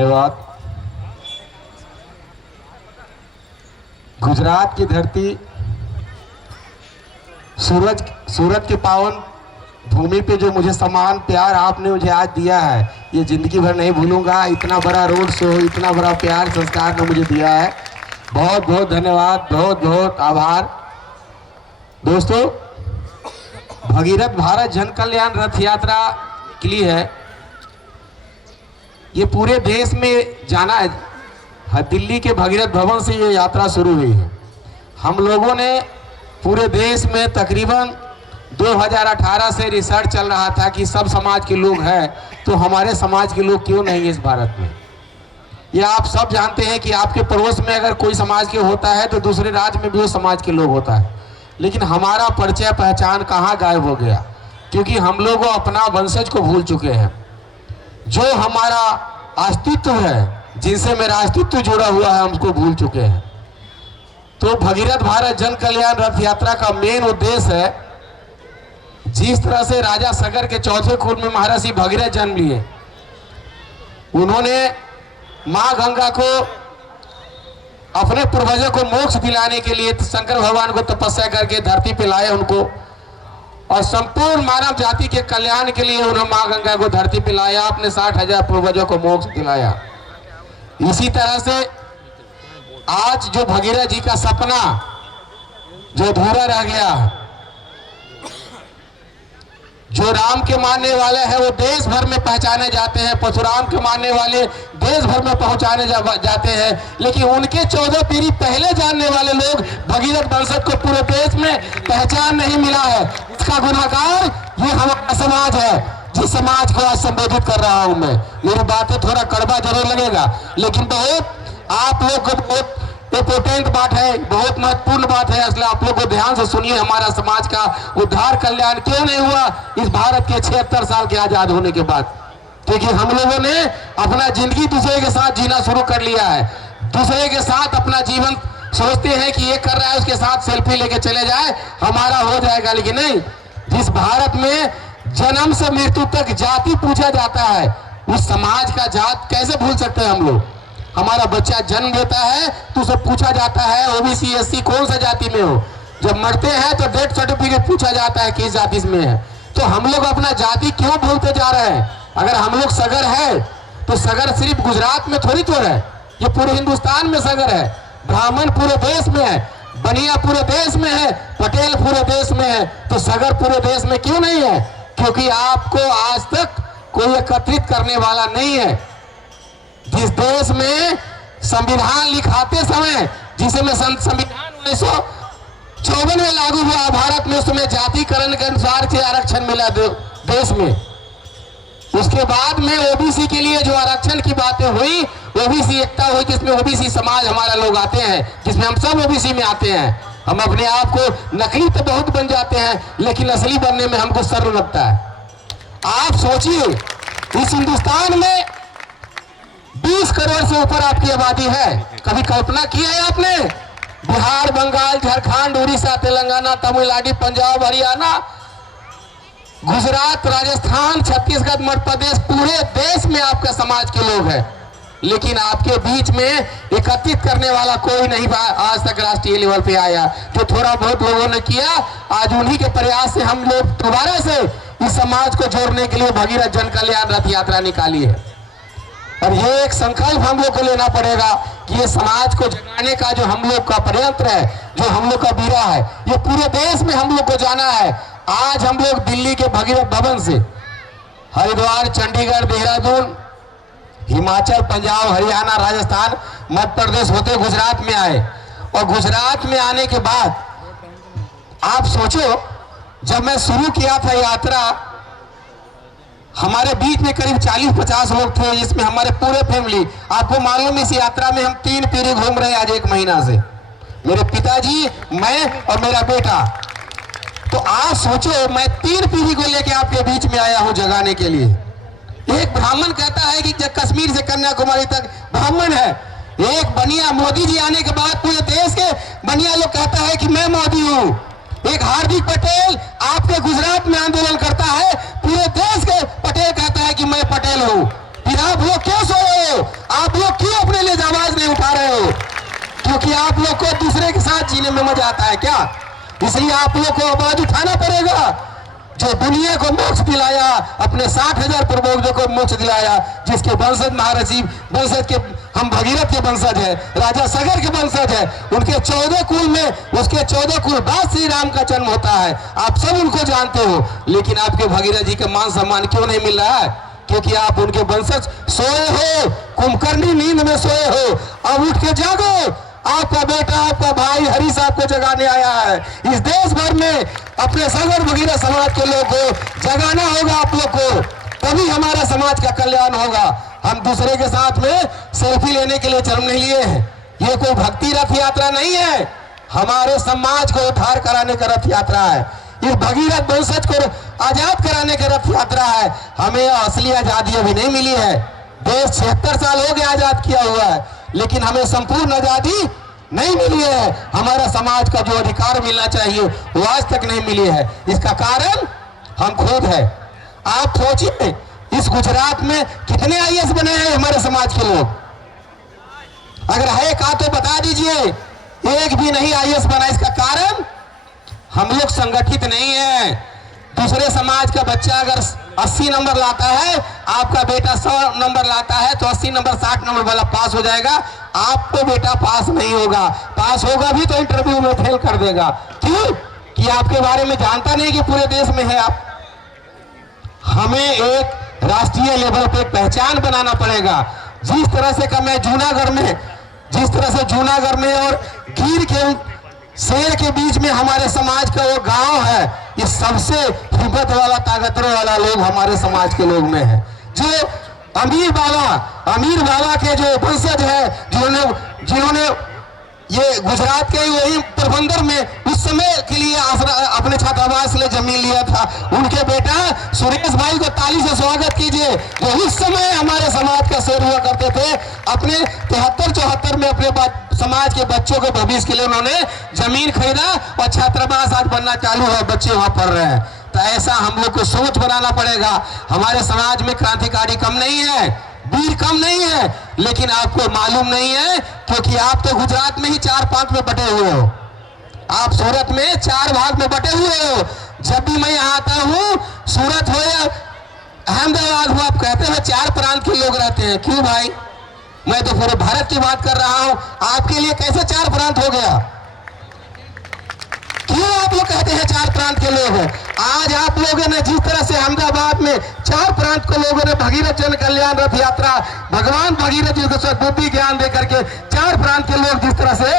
धन्यवाद। गुजरात की धरती, सूरत के पावन भूमि पे जो मुझे सम्मान प्यार आपने मुझे आज दिया है, ये जिंदगी भर नहीं भूलूंगा। इतना बड़ा रोड शो, इतना बड़ा प्यार संस्कार ने मुझे दिया है, बहुत बहुत धन्यवाद, बहुत बहुत आभार। दोस्तों, भगीरथ भारत जन कल्याण रथ यात्रा के लिए है, ये पूरे देश में जाना है। दिल्ली के भगीरथ भवन से ये यात्रा शुरू हुई है। हम लोगों ने पूरे देश में तकरीबन 2018 से रिसर्च चल रहा था कि सब समाज के लोग हैं, तो हमारे समाज के लोग क्यों नहीं इस भारत में। ये आप सब जानते हैं कि आपके पड़ोस में अगर कोई समाज के होता है तो दूसरे राज्य में भी वो समाज के लोग होता है, लेकिन हमारा परिचय पहचान कहाँ गायब हो गया, क्योंकि हम लोग अपना वंशज को भूल चुके हैं। जो हमारा अस्तित्व है, जिनसे मेरा अस्तित्व जुड़ा हुआ है, हम उसको भूल चुके हैं। तो भगीरथ भारत जन कल्याण रथ यात्रा का मेन उद्देश्य है, जिस तरह से राजा सगर के चौथे कुल में महर्षि भगीरथ जन्म लिए, उन्होंने मां गंगा को अपने पूर्वजों को मोक्ष दिलाने के लिए शंकर भगवान को तपस्या करके धरती पे लाए उनको, और संपूर्ण मानव जाति के कल्याण के लिए उन्होंने मां गंगा को धरती पे लाया, अपने 60,000 पूर्वजों को मोक्ष दिलाया। इसी तरह से आज जो भगीरथ जी का सपना जो अधूरा रह गया, जो राम के मानने वाले हैं वो देश भर में पहचाने जाते हैं, परशुराम के मानने वाले देश भर में पहुंचाने जाते हैं, लेकिन उनके 14 पीढ़ी पहले जानने वाले लोग भगीरथ वंशज को पूरे देश में पहचान नहीं मिला है। इसका गुनाहगार ये हमारा समाज है, जिस समाज को आज संबोधित कर रहा हूं मैं। मेरी बातें थोड़ा कड़वा जरूर लगेगा, लेकिन बहुत आप लोग को बहुत इंपोर्टेंट बात है, बहुत महत्वपूर्ण बात है, इसलिए आप लोग को ध्यान से सुनिए। हमारा समाज का उद्धार कल्याण क्यों नहीं हुआ इस भारत के 76 साल के आजाद होने के बाद? क्योंकि हम लोगों ने अपना जिंदगी दूसरे के साथ जीना शुरू कर लिया है। दूसरे के साथ अपना जीवन सोचते हैं कि ये कर रहा है, उसके साथ सेल्फी लेके चले जाए, हमारा हो जाएगा। लेकिन नहीं, जिस भारत में जन्म से मृत्यु तक जाति पूछा जाता है, उस समाज का जात कैसे भूल सकते हैं हम लोग? हमारा बच्चा जन्म लेता है तो उसे पूछा जाता है ओबीसी एससी कौन सा जाति में हो, जब मरते हैं तो डेथ सर्टिफिकेट पूछा जाता है किस जाति में है। तो हम लोग अपना जाति क्यों भूलते जा रहे हैं? अगर हम लोग सगर है तो सगर सिर्फ गुजरात में थोड़ी तो है, ये पूरे हिंदुस्तान में सगर है। ब्राह्मण पूरे देश में है, बनिया पूरे देश में है, पटेल पूरे देश में है, तो सगर पूरे देश में क्यों नहीं है? क्योंकि आपको आज तक कोई एकत्रित करने वाला नहीं है। जिस देश में संविधान लिखाते समय, जिसमें संविधान 1954 में लागू हुआ भारत में, उसमें जातिकरण के अनुसार से आरक्षण मिला देश में। उसके बाद में ओबीसी के लिए जो आरक्षण की बातें हुई, ओबीसी एकता हुई, जिसमें ओबीसी समाज हमारा लोग आते हैं, जिसमें हम सब ओबीसी में आते हैं। हम अपने आप को नकली तो बहुत बन जाते हैं, लेकिन असली बनने में हमको शर्म लगता है। आप सोचिए, इस हिंदुस्तान में 20 करोड़ से ऊपर आपकी आबादी है। कभी कल्पना की है आपने? बिहार, बंगाल, झारखंड, उड़ीसा, तेलंगाना, तमिलनाडु, पंजाब, हरियाणा, गुजरात, राजस्थान, छत्तीसगढ़, मध्य प्रदेश, पूरे देश में आपका समाज के लोग हैं, लेकिन आपके बीच में एकत्रित करने वाला कोई नहीं आज तक राष्ट्रीय लेवल पे आया। जो थोड़ा बहुत लोगों ने किया, आज उन्हीं के प्रयास से हम लोग दोबारा से इस समाज को जोड़ने के लिए भगीरथ जन कल्याण रथ यात्रा निकाली है। और ये एक संकल्प हम लोग को लेना पड़ेगा कि ये समाज को जगाने का जो हम लोग का प्रयत्न है, जो हम लोग का बीरा है, ये पूरे देश में हम लोग को जाना है। आज हम लोग दिल्ली के भगीरथ भवन से हरिद्वार, चंडीगढ़, देहरादून, हिमाचल, पंजाब, हरियाणा, राजस्थान, मध्य प्रदेश होते गुजरात में आए। और गुजरात में आने के बाद आप सोचो, जब मैं शुरू किया था यात्रा, हमारे बीच में करीब 40-50 लोग थे, जिसमें हमारे पूरे फैमिली। आपको मालूम, इस यात्रा में हम 3 पीढ़ी घूम रहे हैं आज 1 महीना से, मेरे पिताजी, मैं और मेरा बेटा। तो आप सोचो, मैं 3 पीढ़ी को लेकर आपके बीच में आया हूं जगाने के लिए। एक ब्राह्मण कहता है कि कश्मीर से कन्याकुमारी तक ब्राह्मण है। एक बनिया, मोदी जी आने के बाद पूरे देश के बनिया लोग कहता है कि मैं मोदी हूं। एक हार्दिक पटेल आपके गुजरात में आंदोलन करता है, पूरे देश के पटेल कहता है कि मैं पटेल हूं। फिर आप लोग क्यों सो रहे हो? क्योंकि आप लोग को दूसरे के साथ जीने में मजा आता है क्या? इसलिए आप लोग को आवाज उठाना पड़ेगा। जो दुनिया को मोक्ष दिलाया, अपने 60,000 पूर्वजों को मोक्ष दिलाया, जिसके वंशज महारथी वंशज के हम भगीरथ के वंशज है, राजा सगर के वंशज है, उनके 14 कुल में उसके 14 कुल बाद श्री राम का जन्म होता है। आप सब उनको जानते हो, लेकिन आपके भगीरथ जी का मान सम्मान क्यों नहीं मिल रहा है? क्योंकि आप उनके वंशज सोए हो, कुंभकर्णी नींद में सोए हो। अब उठ के जागो, आपका बेटा आपका भाई हरीश आपको जगाने आया है। इस देश भर में अपने सगर भगीरथ समाज के लोग को जगाना होगा आप लोग को, तभी हमारा समाज का कल्याण होगा। हम दूसरे के साथ में सेल्फी लेने के लिए जन्म नहीं लिए हैं। ये कोई भक्ति रथ यात्रा नहीं है, हमारे समाज को उद्धार कराने का रथ यात्रा है। इस भगीरथ वंशज को आजाद कराने का रथ यात्रा है। हमें असली आजादी अभी नहीं मिली है। देश 76 साल हो गए आजाद किया हुआ है, लेकिन हमें संपूर्ण आजादी नहीं मिली है। हमारा समाज का जो अधिकार मिलना चाहिए वो आज तक नहीं मिली है। इसका कारण हम खुद है। आप सोचिए, इस गुजरात में कितने आईएएस बने हैं हमारे समाज के लोग? अगर है का तो बता दीजिए। एक भी नहीं आईएएस बना। इसका कारण हम लोग संगठित नहीं है। दूसरे समाज का बच्चा अगर 80 नंबर लाता है, आपका बेटा 100 नंबर लाता है, तो 80 नंबर 60 नंबर वाला पास हो जाएगा। आपको बेटा पास नहीं होगा, पास होगा भी तो इंटरव्यू में फेल कर देगा। क्यों? कि आपके बारे में जानता नहीं कि पूरे देश में है आप। हमें एक राष्ट्रीय लेवल पे पहचान बनाना पड़ेगा। जिस तरह से का मैं जूनागढ़ में, जिस तरह से जूनागढ़ में और गिर के शेर के बीच में हमारे समाज का वो गांव है, ये सबसे हिम्मत वाला ताकतवर वाला लोग हमारे समाज के लोग में है। जो अमीर बाबा के जो वंशज है, जिन्होंने ये गुजरात के वही पोरबंदर में उस समय के लिए अपने छात्रावास ले जमीन लिया था, उनके बेटा सुरेश भाई को ताली से स्वागत कीजिए, जो उस समय हमारे समाज का शेर हुआ करते थे। अपने 73-74 में अपने समाज के बच्चों के भविष्य के लिए उन्होंने जमीन खरीदा और छात्रावास आज बनना चालू है, बच्चे वहां पढ़ रहे हैं। तो ऐसा हम लोग को सोच बनाना पड़ेगा। हमारे समाज में क्रांतिकारी कम नहीं है, वीर कम नहीं है, लेकिन आपको मालूम नहीं है, क्योंकि आप तो गुजरात में ही 4-5 में बटे हुए हो। आप सूरत में 4 भाग में बटे हुए हो। जब भी मैं यहाँ आता हूँ, सूरत हो या अहमदाबाद हो, आप कहते हैं 4 प्रांत के लोग रहते हैं। क्यों भाई? मैं तो पूरे भारत की बात कर रहा हूँ। आपके लिए कैसे 4 प्रांत हो गया? क्यों आप लोग कहते हैं 4 प्रांत के लोग हैं? आज आप लोगों ने जिस तरह से अहमदाबाद में 4 प्रांत को लोगों ने भगीरथ जन कल्याण रथ यात्रा, भगवान भगीरथ जी को सद्बुद्धि ज्ञान दे करके 4 प्रांत के लोग जिस तरह से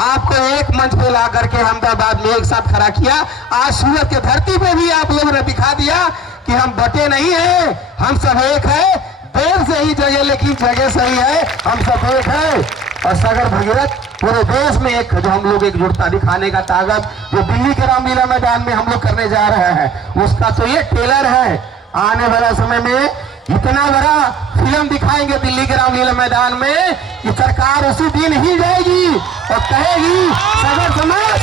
आपको एक मंच पे ला करके अहमदाबाद में एक साथ खड़ा किया, आज सूरत की धरती पे भी आप लोगों ने दिखा दिया कि हम बटे नहीं है, हम सब एक है। देर से ही जगह, लेकिन जगह सही है, हम सब एक है। और सगर भगीरथ पूरे देश में एक, जो हम लोग एकजुटता दिखाने का ताकत जो दिल्ली के रामलीला मैदान में हम लोग करने जा रहे हैं, उसका तो ये ट्रेलर है। आने वाला समय में इतना बड़ा फिल्म दिखाएंगे दिल्ली के रामलीला मैदान में कि सरकार उसी दिन ही जाएगी और कहेगी, सगर समाज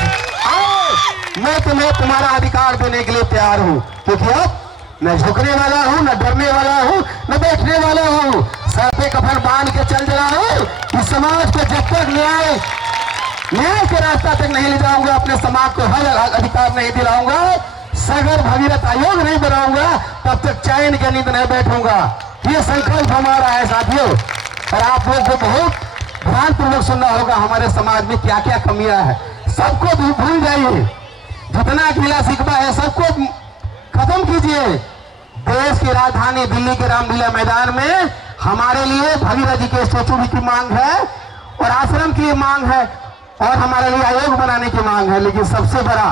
आओ, मैं तुम्हें तुम्हारा अधिकार देने के लिए तैयार हूँ। क्योंकि अब न झुकने वाला हूँ, न डरने वाला हूँ, न बैठने वाला हूँ। सर पे कफन बांध के चल रहा हूँ। इस समाज को जब तक न्याय के रास्ता तक नहीं ले जाऊंगा, अपने समाज को हर अधिकार नहीं दिलाऊंगा, सगर भगीरथ आयोग नहीं बनाऊंगा, तब तक चैन की नींद नहीं बैठूंगा। ये संकल्प हमारा है साथियों। और आप लोग को बहुत ध्यानपूर्वक सुनना होगा हमारे समाज में क्या क्या कमियां है। सबको भूल जाइए, जितना गिला शिकवा है सबको खत्म कीजिए। देश की राजधानी दिल्ली के रामलीला मैदान में हमारे लिए भगीरथ जी के स्टैचू की मांग है और आश्रम की मांग है और हमारे लिए आयोग बनाने की मांग है। लेकिन सबसे बड़ा,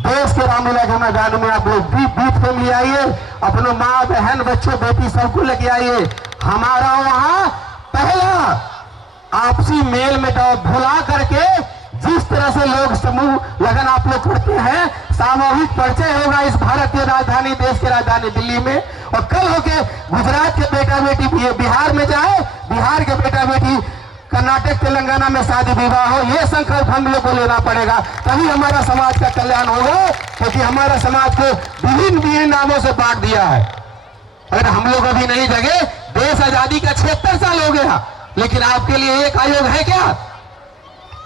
देश के रामलीला के मैदान में आप लोग बीत फैमिली आइए, अपने माँ बहन बच्चों बेटी सबको लेके आइए। हमारा वहां पहला आपसी मेल मिटाव भुला करके जिस तरह से लोग समूह लगन आप लोग करते हैं, सामूहिक परिचय होगा इस भारत की राजधानी, देश की राजधानी दिल्ली में। और कल होके गुजरात के बेटा बेटी बिहार में जाए, बिहार के बेटा बेटी कर्नाटक तेलंगाना में शादी विवाह हो। ये संकल्प हम लोग को लेना पड़ेगा, तभी हमारा समाज का कल्याण होगा। क्योंकि हमारा समाज को विभिन्न नामों से बांट दिया है। अगर हम लोग अभी नहीं जगे, देश आजादी का 76 साल हो गया, लेकिन आपके लिए एक आयोग है क्या?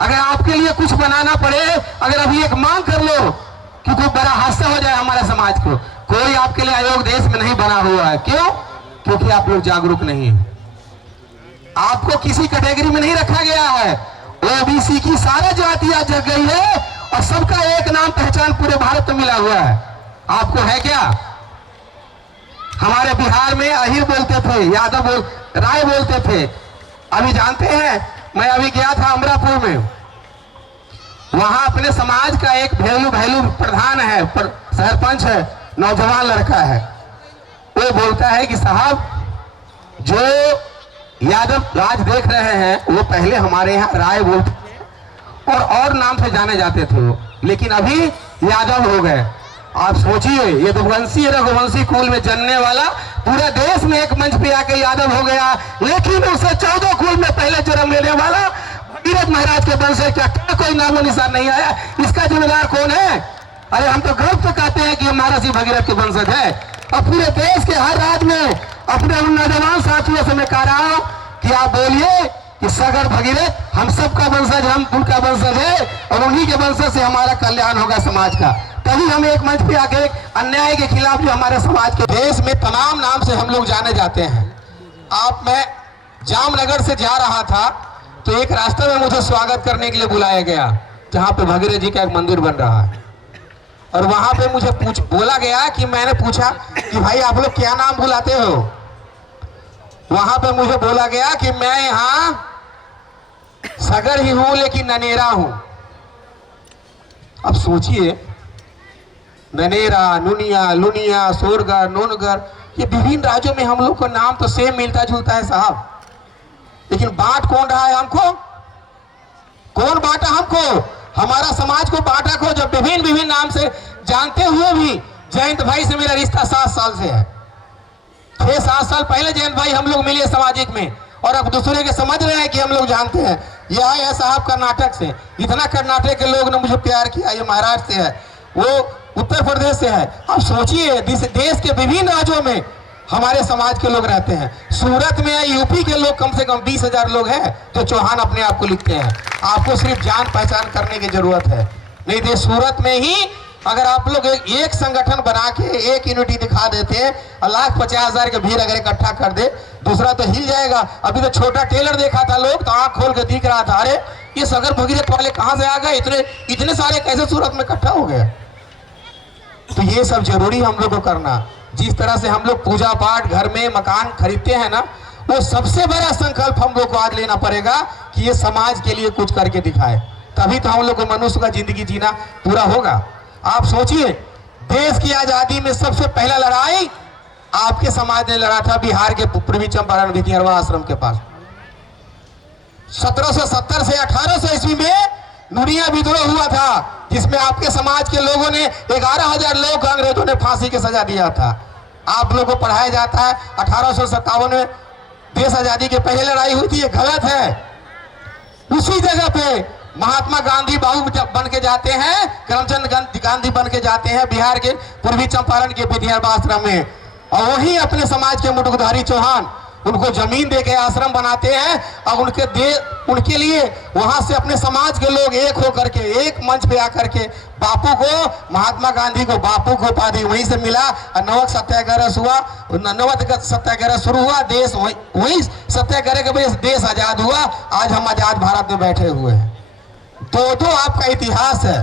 अगर आपके लिए कुछ बनाना पड़े, अगर अभी एक मांग कर लो कि कोई बड़ा हादसा हो जाए हमारे समाज को, कोई आपके लिए आयोग देश में नहीं बना हुआ है। क्यों? क्योंकि आप लोग जागरूक नहीं हैं। आपको किसी कैटेगरी में नहीं रखा गया है। ओबीसी की सारा जाति आज जग गई है और सबका एक नाम पहचान पूरे भारत में मिला हुआ है। आपको है क्या? हमारे बिहार में अहिर बोलते थे, यादव राय बोलते थे। अभी जानते हैं, मैं अभी गया था अमरापुर में, वहां अपने समाज का एक भैलू प्रधान है, सरपंच है, नौजवान लड़का है। वो बोलता है कि साहब, जो यादव राज देख रहे हैं वो पहले हमारे यहाँ राय बोलते थे और नाम से जाने जाते थे वो, लेकिन अभी यादव हो गए। आप सोचिए, ये तो वंशी रघुवंशी कुल में जन्ने वाला पूरे देश में एक मंच पे आके यादव हो गया, लेकिन उसे 14 कुल में पहले जन्म लेने वाला भगीरथ महाराज के वंश का कोई नामो निशान नहीं आया। इसका जिम्मेदार कौन है? अरे हम तो गर्व से कहते हैं कि हमारा सी भगीरथ के वंशज है। और पूरे देश के हर राज्य में अपने उन नौजवान साथियों से मैं कह रहा हूं कि आप बोलिए कि सगर भगीरथ हम सबका वंशज, हम उनका वंशज है और उन्हीं के वंशज से हमारा कल्याण होगा समाज का। तभी हम एक मंच पे आके अन्याय के खिलाफ जो हमारे समाज के देश में तमाम नाम से हम लोग जाने जाते हैं। मैं जामनगर से जा रहा था तो एक रास्ते में मुझे स्वागत करने के लिए बुलाया गया, जहाँ पे भगीरथ जी का एक मंदिर बन रहा है। और वहां पे मुझे बोला गया कि मैंने पूछा कि भाई आप लोग क्या नाम बुलाते हो? वहां पे मुझे बोला गया कि मैं यहाँ सगर ही हूं लेकिन ननेरा हूं। अब सोचिए, ननेरा, नुनिया, लुनिया, सोरगर, नोनगर, ये विभिन्न राज्यों में हम लोग को नाम तो सेम मिलता जुलता है साहब, लेकिन बांट कौन रहा है हमको? कौन बांटा हमको? हमारा समाज को बांटा को जब विभिन्न नाम से जानते हुए भी जयंत भाई से मेरा रिश्ता 7 साल से है। 6-7 साल पहले जयंत भाई हम लोग मिले सामाजिक में और अब दूसरे के समझ रहे हैं कि हम लोग जानते हैं। यह है साहब कर्नाटक से, इतना कर्नाटक के लोग ने मुझे प्यार किया। ये महाराष्ट्र से है, वो उत्तर प्रदेश से है। अब सोचिए, देश के विभिन्न राज्यों में हमारे समाज के लोग रहते हैं। सूरत में यूपी के लोग कम से कम 20,000 लोग हैं जो चौहान अपने आप को लिखते हैं। आपको सिर्फ जान पहचान करने की जरूरत है। नहीं तो सूरत में ही अगर आप लोग एक संगठन बना के एक यूनिटी दिखा देते हैं और 1,50,000 के भीड़ अगर इकट्ठा कर दे, दूसरा तो हिल जाएगा। अभी तो छोटा टेलर देखा था लोग तो आंख खोल के दिख रहा था, अरे ये सगर भगीरथ वाले कहां से आ गए, इतने सारे कैसे सूरत में इकट्ठा हो गए? तो ये सब जरूरी हम लोग को करना। जिस तरह से हम लोग पूजा पाठ, घर में मकान खरीदते हैं ना, वो सबसे बड़ा संकल्प हम लोग को आज लेना पड़ेगा कि ये समाज के लिए कुछ करके दिखाए, तभी तो हम लोग को मनुष्य का जिंदगी जीना पूरा होगा। आप सोचिए, देश की आजादी में सबसे पहला लड़ाई आपके समाज ने लड़ा था बिहार के पूर्वी चंपारण भितिहरवा आश्रम के पास। 1770 से 1800 ईस्वी में नुनिया विद्रोह हुआ था, जिसमें आपके समाज के लोगों ने 11,000 लोग को अंग्रेजों ने फांसी की सजा दिया था। आप लोगों को पढ़ाया जाता है 1857 में देश आजादी के पहले लड़ाई हुई थी, ये गलत है। उसी जगह पे महात्मा गांधी बाबू बन के जाते हैं, करमचंद गांधी बन के जाते हैं बिहार के पूर्वी चंपारण के भितिहरवा आश्रम में, और वही अपने समाज के मुटुकधारी चौहान उनको जमीन दे के आश्रम बनाते हैं और उनके लिए वहां से अपने समाज के लोग एक होकर के एक मंच पे आकर के बापू को, महात्मा गांधी को बापू को उपाधि वहीं से मिला और नवक सत्याग्रह हुआ, नवक सत्याग्रह शुरू हुआ, देश वही सत्याग्रह के वजह से देश आजाद हुआ। आज हम आजाद भारत में बैठे हुए हैं। दो आपका इतिहास है,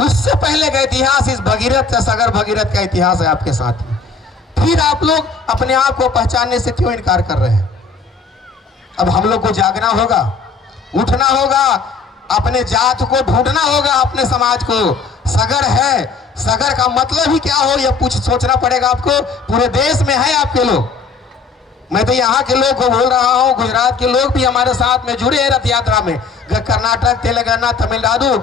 उससे पहले का इतिहास इस भगीरथ से, सगर भगीरथ का इतिहास है आपके साथ में। फिर आप लोग अपने आप को पहचानने से क्यों इनकार कर रहे हैं? अब हम लोग को जागना होगा, उठना होगा, अपने जात को ढूंढना होगा, अपने समाज को। सगर है, सगर का मतलब ही क्या हो यह कुछ सोचना पड़ेगा आपको। पूरे देश में है आपके लोग, मैं तो यहाँ के लोग को बोल रहा हूँ, गुजरात के लोग भी हमारे साथ में जुड़े हैं रथ यात्रा में। कर्नाटक, तेलंगाना, तमिलनाडु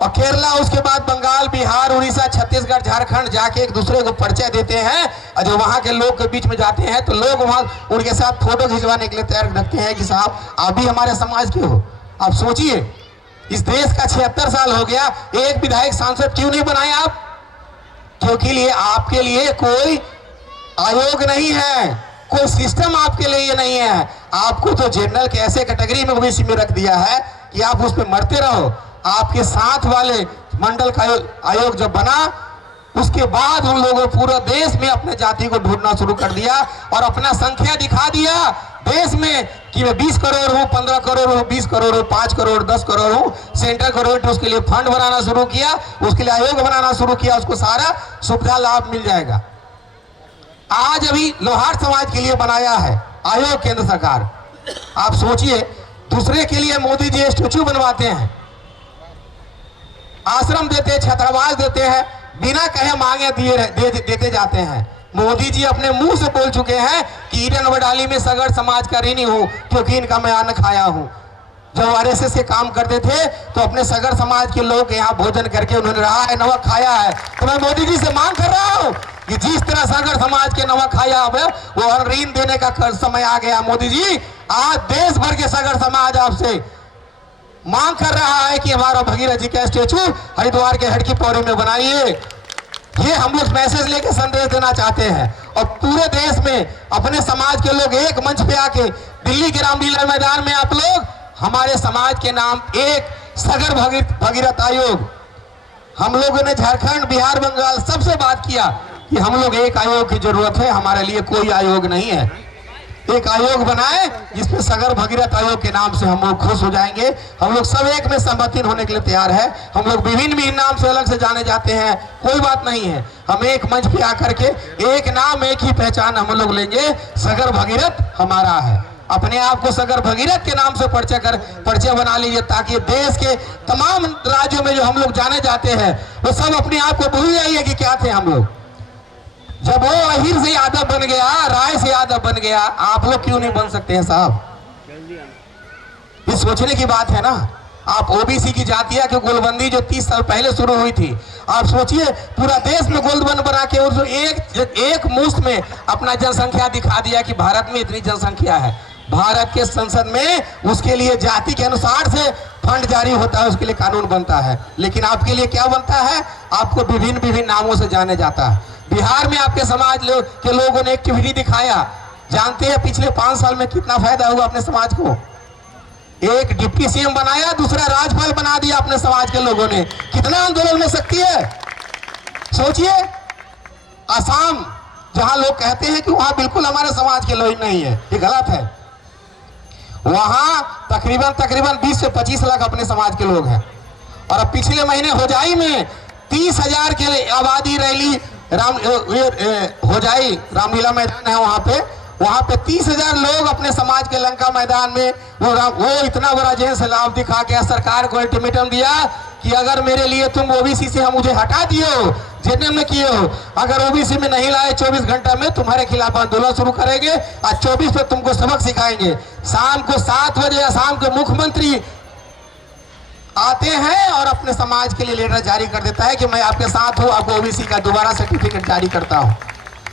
और केरला, उसके बाद बंगाल, बिहार, उड़ीसा, छत्तीसगढ़, झारखंड जाके एक दूसरे को परिचय देते हैं। और जो वहाँ के लोग के बीच में जाते हैं तो लोग वहाँ उनके साथ फोटो खिंचवाने के लिए तैयार रखते हैं कि साहब आप भी हमारे समाज के हो। आप सोचिए, इस देश का 76 साल हो गया, एक विधायक सांसद क्यों नहीं बनाए आप? क्योंकि आपके लिए कोई आयोग नहीं है, कोई सिस्टम आपके लिए नहीं है। आपको तो जनरल के ऐसे कैटेगरी में ओबीसी में रख दिया है कि आप उस पर मरते रहो। आपके साथ वाले मंडल का आयोग जब बना, उसके बाद उन लोगों पूरा देश में अपने जाति को ढूंढना शुरू कर दिया और अपना संख्या दिखा दिया देश में कि मैं 20 करोड़ हूँ, 15 करोड़ हूँ, 20 करोड़ हूँ, 5 करोड़, 10 करोड़ हूँ। सेंट्रल गवर्नमेंट उसके लिए फंड बनाना शुरू किया, उसके लिए आयोग बनाना शुरू किया, उसको सारा सुविधा लाभ मिल जाएगा। आज अभी लोहार समाज के लिए बनाया है आयोग केंद्र सरकार। आप सोचिए, दूसरे के लिए मोदी जी स्टैचू बनवाते हैं, आश्रम देते हैं, छात्रावास देते हैं, बिना कहे मांगे देते जाते हैं। मोदी जी अपने मुंह से बोल चुके हैं कि ईडन वडाली में सगड़ समाज का ऋणी हूं, क्योंकि इनका मैं अन्न खाया हूं। जब आरएसएस के काम करते थे तो अपने सगड़ समाज के लोग यहाँ भोजन करके उन्होंने रहा है, नमक खाया है। तो मैं मोदी जी से मांग कर रहा हूँ कि जिस तरह सगड़ समाज के नमक खाया है वो ऋण देने का समय आ गया। मोदी जी, आज देश भर के सगड़ समाज आपसे मांग कर रहा है कि हमारा भगीरथ जी का स्टेचू हरिद्वार के हड़की पौड़ी में बनाइए। ये हम लोग मैसेज लेके संदेश देना चाहते हैं और पूरे देश में अपने समाज के लोग एक मंच पे आके दिल्ली के रामलीला मैदान में आप लोग हमारे समाज के नाम एक सगड़ भगीरथ आयोग। हम लोगों ने झारखंड, बिहार, बंगाल सबसे बात किया कि हम लोग एक आयोग की जरूरत है, हमारे लिए कोई आयोग नहीं है। एक आयोग बनाए जिसमें सगड़ भगीरथ आयोग के नाम से हम लोग खुश हो जाएंगे। हम लोग सब एक में संबंधित होने के लिए तैयार है। हम लोग विभिन्न नाम से अलग से जाने जाते हैं, कोई बात नहीं है। हम एक मंच पे आकर के एक नाम, एक ही पहचान हम लोग लेंगे, सगड़ भगीरथ हमारा है। अपने आप को सगड़ भगीरथ के नाम से परिचय बना लीजिए, ताकि देश के तमाम राज्यों में जो हम लोग जाने जाते हैं वो सब अपने आप को भूल जाइए कि क्या थे हम लोग। जब वो अहिर से यादव बन गया, राय से यादव बन गया, आप लोग क्यों नहीं बन सकते हैं साहब? ये सोचने की बात है ना। आप ओबीसी की जातिया की गोलबंदी जो 30 साल पहले शुरू हुई थी, आप सोचिए पूरा देश में गोलबंद बना के उस एक मुश्त में अपना जनसंख्या दिखा दिया कि भारत में इतनी जनसंख्या है। भारत के संसद में उसके लिए जाति के अनुसार से फंड जारी होता है, उसके लिए कानून बनता है। लेकिन आपके लिए क्या बनता है? आपको विभिन्न नामों से जाने जाता है। बिहार में आपके समाज के लोगों ने एक्टिविटी दिखाया, जानते हैं पिछले 5 साल में कितना फायदा हुआ अपने समाज को? एक डिप्टी सीएम बनाया, दूसरा राज्यपाल बना दिया अपने समाज के लोगों ने। कितना आंदोलन में शक्ति है, सोचिए। असम, जहां लोग कहते हैं कि वहां बिल्कुल हमारे समाज के लोग नहीं है, ये गलत है। वहां तकरीबन 20 से 25 लाख अपने समाज के लोग हैं। और अब पिछले महीने होजाई में 30,000 के आबादी रैली होजाई रामलीला मैदान है, वहां पे 30,000 लोग अपने समाज के लंका मैदान में वो इतना बड़ा जन सैलाब दिखा के सरकार को अल्टीमेटम दिया कि अगर मेरे लिए तुम ओबीसी से हम मुझे हटा दिए हो, जेएनएम में किए हो, अगर ओबीसी में नहीं लाए 24 घंटा में तुम्हारे खिलाफ आंदोलन शुरू करेंगे और 24 पे तुमको सबक सिखाएंगे। शाम को 7 बजे शाम को मुख्यमंत्री आते हैं और अपने समाज के लिए लेटर जारी कर देता है कि मैं आपके साथ हूं, आपको ओबीसी का दोबारा सर्टिफिकेट जारी करता हूं।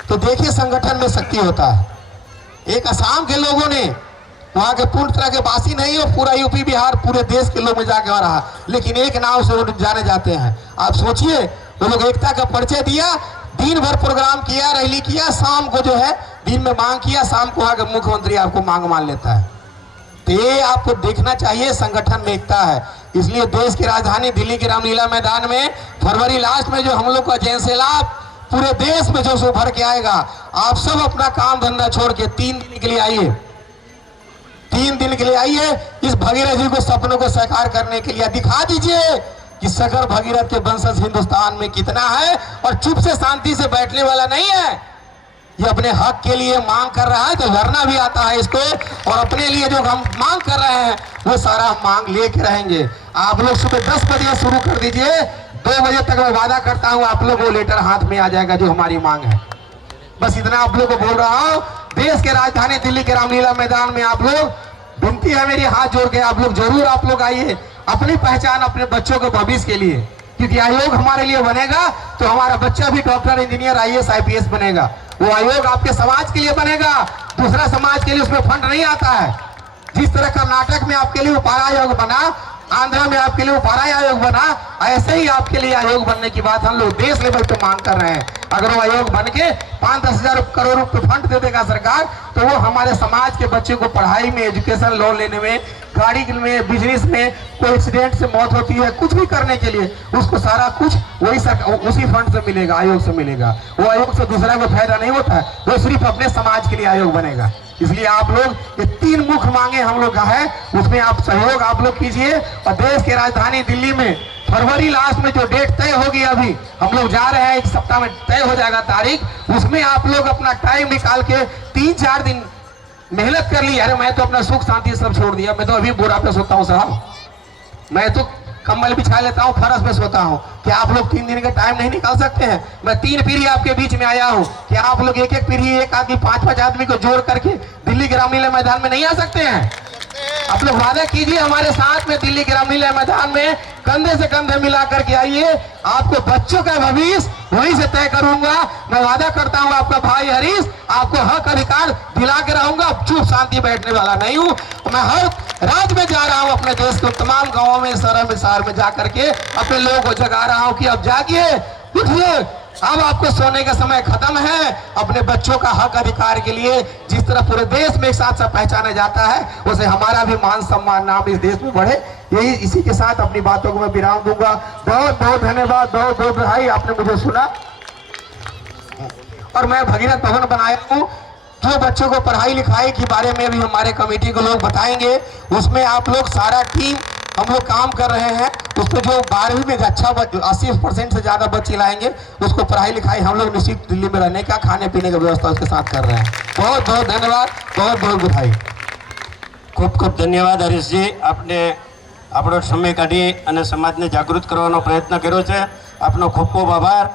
तो देखिए संगठन में शक्ति होता है। एक असम के लोगों ने, वहां के पूर्ण तरह के वासी नहीं हो, पूरा यूपी बिहार पूरे देश के लोग में जाके आ रहा, लेकिन एक नाम से वो जाने जाते हैं। आप सोचिए, वो लोग एकता का परिचय दिया, दिन भर प्रोग्राम किया, रैली किया, शाम को जो है दिन में मांग किया, शाम को आकर मुख्यमंत्री आपको मांग मान लेता है। तो ये आपको देखना चाहिए, संगठन में एकता है। इसलिए देश की राजधानी दिल्ली के रामलीला मैदान में फरवरी लास्ट में जो हम लोग का जन सैलाब पूरे देश में जो भर के आएगा, आप सब अपना काम धंधा छोड़ के 3 दिन के लिए आइए। 3 दिन के लिए आइए, इस भगीरथ जी को सपनों को साकार करने के लिए दिखा दीजिए कि सगड़ भगीरथ के वंशज हिंदुस्तान में कितना है और चुप से शांति से बैठने वाला नहीं है। ये अपने हक के लिए मांग कर रहा है तो लड़ना भी आता है इसको, और अपने लिए जो हम मांग कर रहे हैं वो सारा मांग लेके रहेंगे। आप लोग सुबह 10 बजे शुरू कर दीजिए, 2 बजे तक मैं वादा करता हूँ आप लोग को लेटर हाथ में आ जाएगा जो हमारी मांग है। बस इतना आप लोग को बोल रहा हूँ। देश के राजधानी दिल्ली के रामलीला मैदान में आप लोग, विनती है मेरी हाथ जोड़ के, आप लोग जरूर आप लोग आइए, अपनी पहचान अपने बच्चों के भविष्य के लिए, क्योंकि आयोग हमारे लिए बनेगा तो हमारा बच्चा भी डॉक्टर, इंजीनियर, IAS, IPS बनेगा। वो आयोग आपके समाज के लिए बनेगा, दूसरा समाज के लिए उसमें फंड नहीं आता है। जिस तरह कर्नाटक में आपके लिए उपारा आयोग बना, आंध्रा में आपके लिए उपारा आयोग बना, ऐसे ही आपके लिए आयोग बनने की बात हम लोग देश लेवल पे मांग कर रहे हैं। अगर वो आयोग बन के 5-10 हजार करोड़ रुपए फंड दे देगा सरकार, तो वो हमारे समाज के बच्चे को पढ़ाई में, एजुकेशन लोन लेने में, गाड़ी में, बिजनेस में, कोई एक्सीडेंट से मौत होती है, कुछ भी करने के लिए उसको सारा कुछ वही उसी फंड से मिलेगा, आयोग से मिलेगा। वो आयोग से दूसरा को फायदा नहीं होता है, वो सिर्फ अपने समाज के लिए आयोग बनेगा। इसलिए आप लोग ये 3 मुख्य मांगे हम लोग का है, उसमें आप सहयोग आप लोग कीजिए। और देश की राजधानी दिल्ली में फरवरी लास्ट में जो डेट तय होगी, अभी हम लोग जा रहे हैं, 1 सप्ताह में तय हो जाएगा तारीख, उसमें आप लोग अपना टाइम निकाल के 3-4 दिन मेहनत कर ली। अरे मैं तो अपना सुख शांति सब छोड़ दिया, मैं तो अभी बुरा पे सोता हूँ साहब, मैं तो कंबल बिछा लेता हूँ, फरस में सोता हूँ। क्या आप लोग 3 दिन का टाइम नहीं निकाल सकते हैं? मैं 3 पीढ़ी आपके बीच में आया हूँ, क्या आप लोग एक पीढ़ी, एक आदमी, 5-5 आदमी को जोड़ करके दिल्ली ग्रामीण मैदान में नहीं आ सकते हैं? आप लोग वादा कीजिए हमारे साथ में, दिल्ली ग्रामीण मैदान में कंधे से कंधे मिला करके आइए, आपको बच्चों का भविष्य वहीं से तय करूंगा। मैं वादा करता हूं आपका भाई हरीश आपको हक अधिकार दिला के रहूंगा, चुप शांति बैठने वाला नहीं हूं। मैं हर राज्य में जा रहा हूं, अपने देश के तमाम गांवों में, शहर में जा करके अपने लोगों को जगा रहा हूं कि अब जागिए, उठिए, अब आपको सोने का समय खत्म है। अपने बच्चों का हक अधिकार के लिए जिस तरह पूरे देश में एक साथ सब पहचाना जाता है, उसे हमारा भी मान सम्मान नाम इस देश में बढ़े। यही इसी के साथ अपनी बातों को मैं विराम दूंगा। बहुत बहुत धन्यवाद, बहुत बहुत बधाई, आपने मुझे सुना। और मैं भगीरथ भवन बनाया हूँ, जो बच्चों को पढ़ाई लिखाई के बारे में भी हमारे कमेटी के लोग बताएंगे, उसमें आप लोग सारा टीम हम लोग काम कर रहे हैं। उसमें जो 12वीं में अच्छा 80% से ज्यादा बच्चे लाएंगे, उसको पढ़ाई लिखाई हम लोग निश्चित दिल्ली में रहने का, खाने पीने की व्यवस्था उसके साथ कर रहे हैं। बहुत बहुत धन्यवाद, बहुत बहुत बधाई। खूब खूब धन्यवाद हरीशजी, आपने આપણો સમય કાઢી અને સમાજને જાગૃત કરવાનો પ્રયત્ન કર્યો છે. આપનો ખૂબ ખૂબ આભાર.